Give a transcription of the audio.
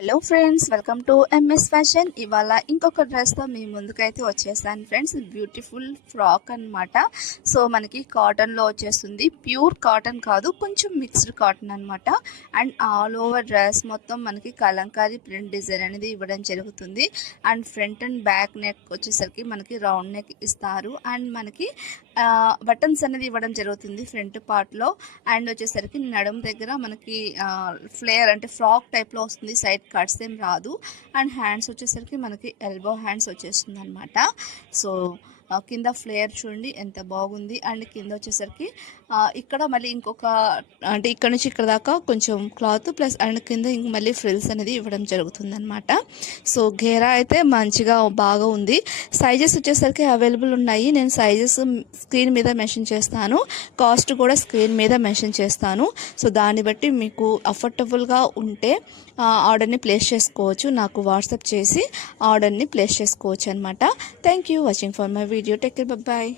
Hello friends, welcome to MS fashion. ఇవాళ ఇంకొక డ్రెస్తో మీ ముందుకైతే వచ్చేసాను ఫ్రెండ్స్. బ్యూటిఫుల్ ఫ్రాక్ అనమాట. సో మనకి కాటన్లో వచ్చేస్తుంది. ప్యూర్ కాటన్ కాదు, కొంచెం మిక్స్డ్ కాటన్ అనమాట. అండ్ ఆల్ ఓవర్ డ్రెస్ మొత్తం మనకి కలంకారీ ప్రింట్ డిజైన్ అనేది ఇవ్వడం జరుగుతుంది. And front and back neck వచ్చేసరికి మనకి రౌండ్ నెక్ ఇస్తారు. అండ్ మనకి బటన్స్ అనేది ఇవ్వడం జరుగుతుంది ఫ్రంట్ పార్ట్లో. అండ్ వచ్చేసరికి నడుము దగ్గర మనకి ఫ్లేయర్ అంటే ఫ్రాక్ టైప్లో వస్తుంది, సైడ్ కట్స్ ఏం రాదు. అండ్ హ్యాండ్స్ వచ్చేసరికి మనకి ఎల్బో హ్యాండ్స్ వచ్చేస్తుంది అనమాట. సో కింద ఫ్లేయర్ చూడండి ఎంత బాగుంది. అండ్ కింద వచ్చేసరికి ఇక్కడ మళ్ళీ ఇంకొక అంటే ఇక్కడ నుంచి ఇక్కడ దాకా కొంచెం క్లాత్ ప్లస్ అండ్ కింద ఇంక మళ్ళీ ఫ్రిల్స్ అనేది ఇవ్వడం జరుగుతుంది అనమాట. సో ఘేరా అయితే మంచిగా బాగా ఉంది. సైజెస్ వచ్చేసరికి అవైలబుల్ ఉన్నాయి. నేను సైజెస్ స్క్రీన్ మీద మెన్షన్ చేస్తాను, కాస్ట్ కూడా స్క్రీన్ మీద మెన్షన్ చేస్తాను. సో దాన్ని బట్టి మీకు అఫోర్డబుల్గా ఉంటే ఆర్డర్ని ప్లేస్ చేసుకోవచ్చు. నాకు వాట్సాప్ చేసి ఆర్డర్ని ప్లేస్ చేసుకోవచ్చు అనమాట. Thank you watching for my video. Take care, bye.